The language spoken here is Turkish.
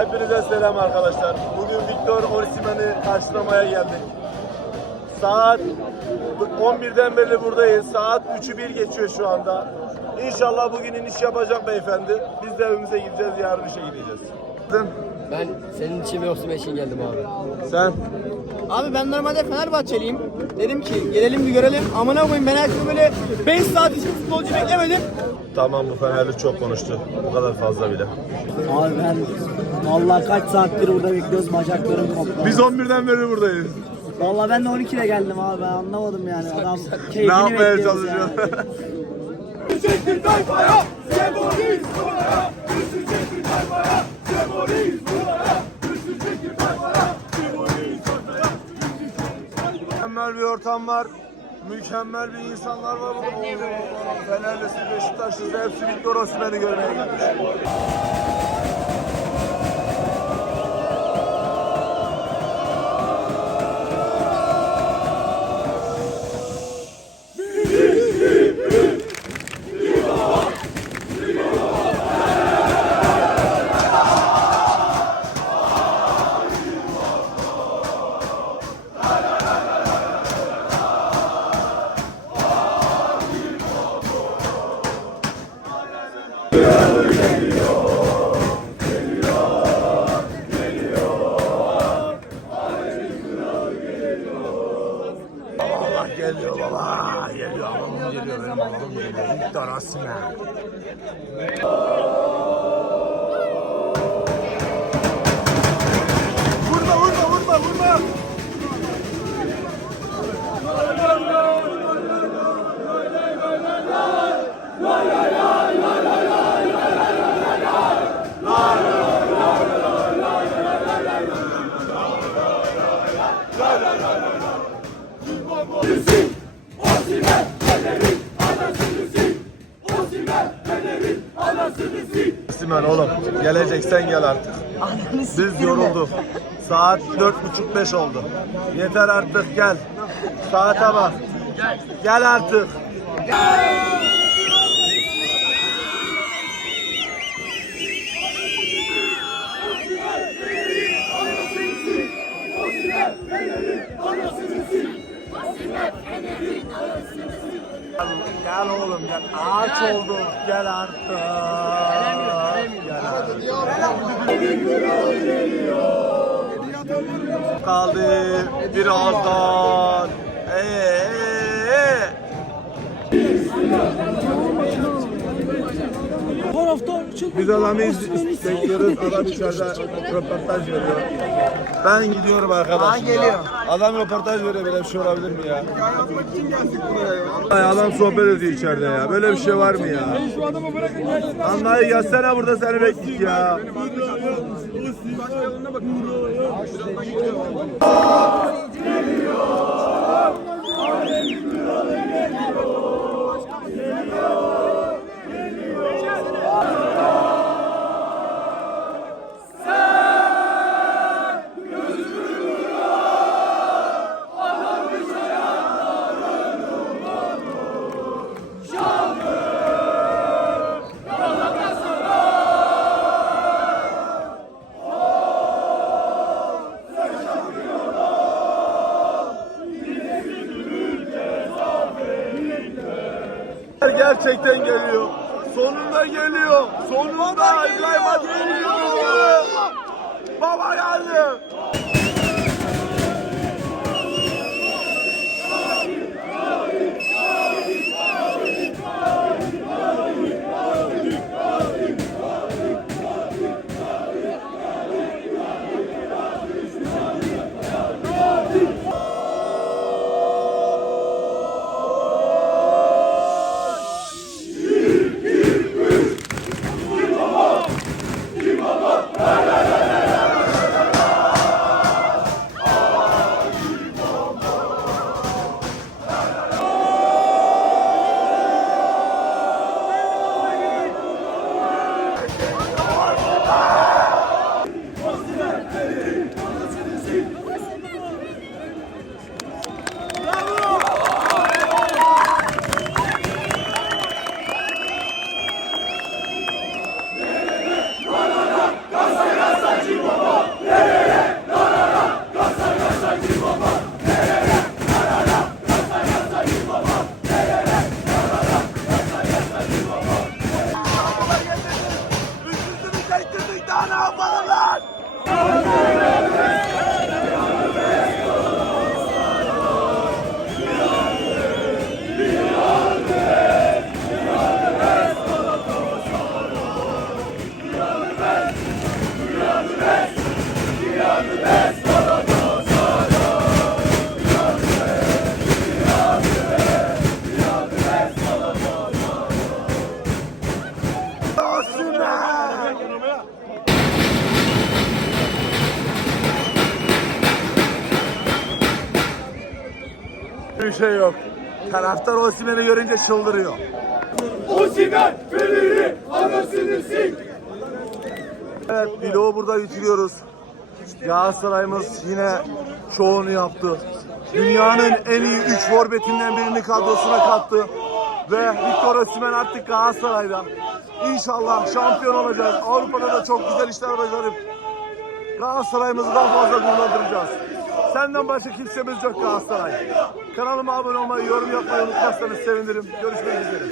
Hepinize selam arkadaşlar. Bugün Victor Osimhen'i karşılamaya geldik. Saat 11'den beri buradayız. Saat 3'ü 1 geçiyor şu anda. İnşallah bugün iniş yapacak beyefendi. Biz de evimize gideceğiz, yarın işe gideceğiz. Ben senin için ve Osman için geldim abi. Sen? Abi ben normalde Fenerbahçeliyim. Dedim ki gelelim bir görelim. Amına koyayım ben hayatımda böyle 5 saat hiçbir futbolcu beklemedim. Tamam bu Fenerli çok konuştu. Bu kadar fazla bile. Abi ben vallahi kaç saattir burada bekliyoruz bacaklarım koptu. Biz 11'den beri buradayız. Vallahi ben de 12 ile geldim abi ben anlamadım yani adam Ne keyfini yapmaya bekliyoruz yani. çalışıyorsun? Mükemmel bir ortam var. Mükemmel bir insanlar var burada. Fenerlisi, Beşiktaşlısı hepsi Victor Osimhen'i görmeye gelmiş. Baba. Geliyor Allah'ım geliyor. Victor Osimhen. Vurma vurma vurma vurma. Osimhen oğlum geleceksen gel artık. Biz yorulduk. Saat dört buçuk beş oldu. Yeter artık gel. Saate bak. Gel artık. Gel oğlum gel. Ağaç olduk. Gel artık. Gel artık. Kaldı birazdan. Biz adamı iz- bekliyoruz. Adam içeride röportaj veriyor. Ben gidiyorum arkadaşlar. geliyor. Adam röportaj veriyor. Böyle bir şey olabilir mi ya? Ay adam sohbet ediyor içeride ya. Böyle bir şey var mı ya? Anlayı gelsene burada seni bekliyoruz ya. Gerçekten geliyor. Sonunda geliyor. Sonunda İbrahim geliyor. Baba geldi. Bir şey yok. Taraftar Osimhen'i görünce çıldırıyor. Osimhen Fener'i anasını sik. Evet, vlogu burada bitiriyoruz. Galatasaray'ımız yine şovunu yaptı. Dünyanın en iyi 3 forbetinden birini kadrosuna kattı. Ve Victor Osimhen artık Galatasaray'da. İnşallah şampiyon olacağız. Avrupa'da da çok güzel işler başarıp Galatasaray'ımızı daha fazla gururlandıracağız. Senden başka kimsemiz yok Galatasaray. Kanalıma abone olmayı, yorum yapmayı unutmazsanız sevinirim. Görüşmek üzere.